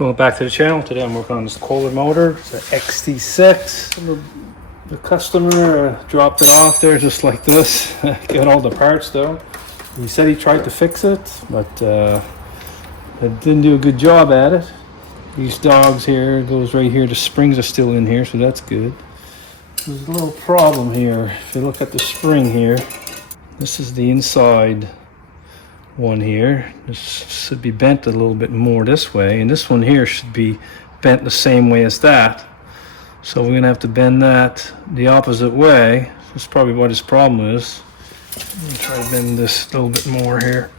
Going back to the channel, today I'm working on this Kohler motor. It's an XT6. The customer dropped it off there just like this. Got all the parts though. He said he tried to fix it, but it didn't do a good job at it. These dogs here, goes right here, the springs are still in here, so that's good. There's a little problem here. If you look at the spring here, this is the inside one here. This should be bent a little bit more this way, and this one here should be bent the same way as that. So we're gonna have to bend that the opposite way. That's probably what his problem is. I'm gonna try to bend this a little bit more here.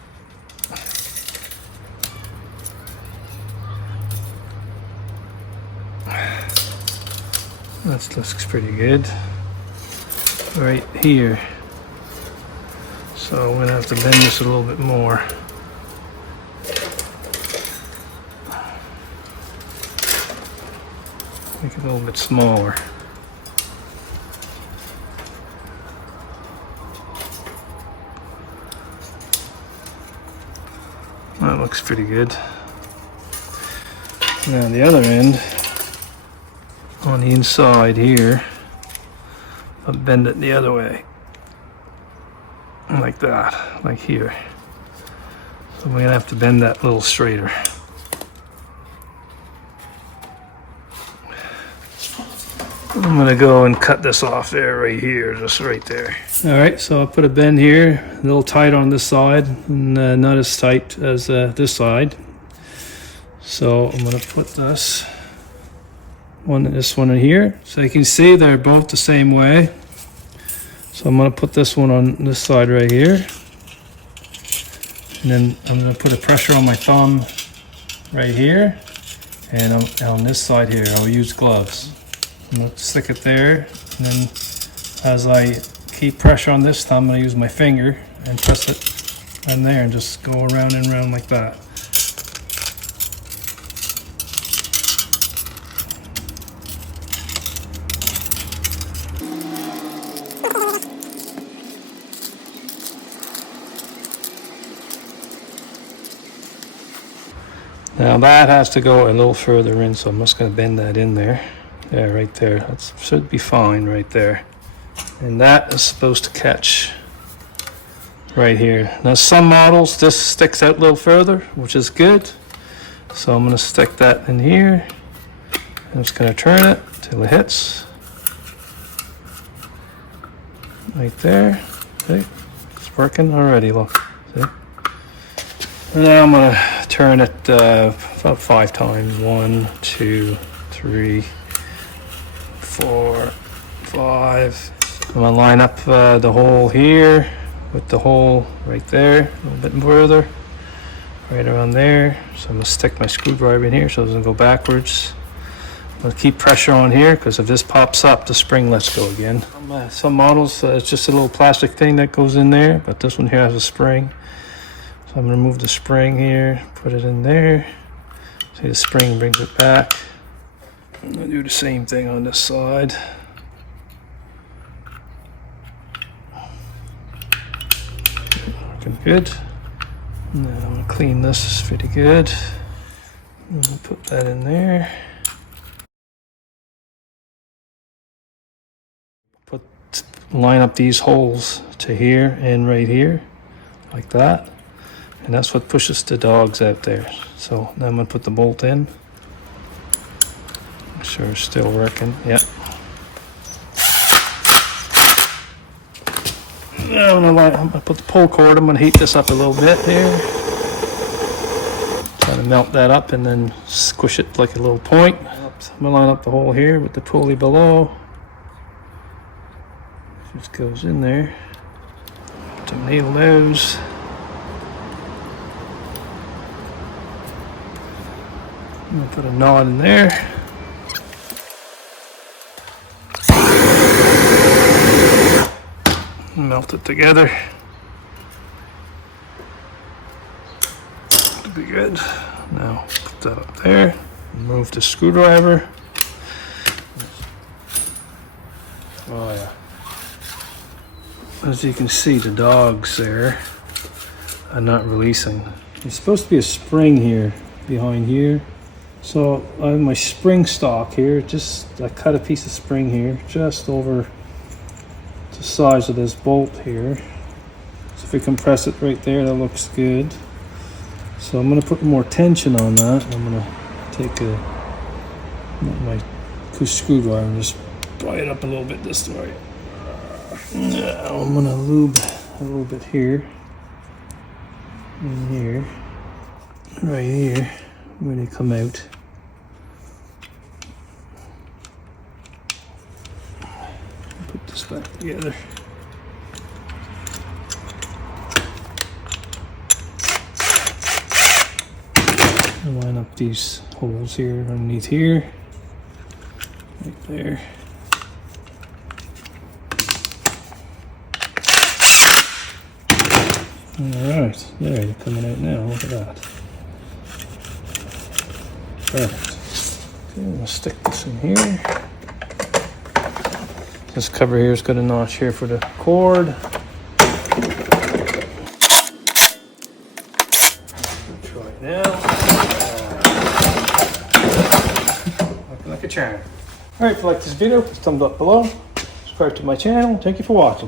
That looks pretty good. Right here. So we're gonna have to bend this a little bit more. Make it a little bit smaller. That looks pretty good. Now the other end, on the inside here, I'll bend it the other way. Like that, like here. So we're gonna have to bend that a little straighter. I'm gonna go and cut this off there, right here, just right there. All right, so I'll put a bend here, a little tight on this side, and not as tight as this side. So I'm gonna put this one in here. So you can see they're both the same way. So I'm going to put this one on this side right here, and then I'm going to put a pressure on my thumb right here, and on this side here I'll use gloves. I'm going to stick it there, and then as I keep pressure on this thumb, I'm going to use my finger and press it in there and just go around and around like that. Now that has to go a little further in, so I'm just going to bend that in there. Yeah, right there. That should be fine right there. And that is supposed to catch right here. Now some models, this sticks out a little further, which is good. So I'm going to stick that in here. I'm just going to turn it till it hits. Right there. See? It's working already, look. See? And now I'm going to turn it about 5 times. 1, 2, 3, 4, 5. I'm going to line up the hole here with the hole right there, a little bit further, right around there. So I'm going to stick my screwdriver in here so it doesn't go backwards. I'm going to keep pressure on here because if this pops up, the spring lets go again. Some models, it's just a little plastic thing that goes in there, but this one here has a spring. So I'm going to move the spring here, put it in there. See, the spring brings it back. I'm going to do the same thing on this side. Looking good. Now I'm going to clean this, it's pretty good. I'm going to put that in there. Line up these holes to here and right here, like that. And that's what pushes the dogs out there. So now I'm going to put the bolt in. Make sure it's still working. Yep. Now I'm going to put the pull cord. I'm going to heat this up a little bit here. Try to melt that up and then squish it like a little point. I'm going to line up the hole here with the pulley below. Just goes in there. To nail those. I'm going to put a knot in there. Melt it together. That'll be good. Now put that up there. Remove the screwdriver. Oh yeah. As you can see, the dogs there are not releasing. There's supposed to be a spring here, behind here, So I have my spring stock here. I cut a piece of spring here just over the size of this bolt here. So if we compress it right there, that looks good. So I'm going to put more tension on that. I'm going to take my screwdriver and just pry it up a little bit this way. Now I'm going to lube a little bit here, in here, right here, when they come out. Put this back together. And line up these holes here underneath here, right there. Alright, there, they're coming out now, look at that. Perfect. Okay, I'm going to stick this in here. This cover here has got a notch here for the cord. Try it now. Looking like a charm. Alright, if you like this video, please thumbs up below. Subscribe to my channel. Thank you for watching.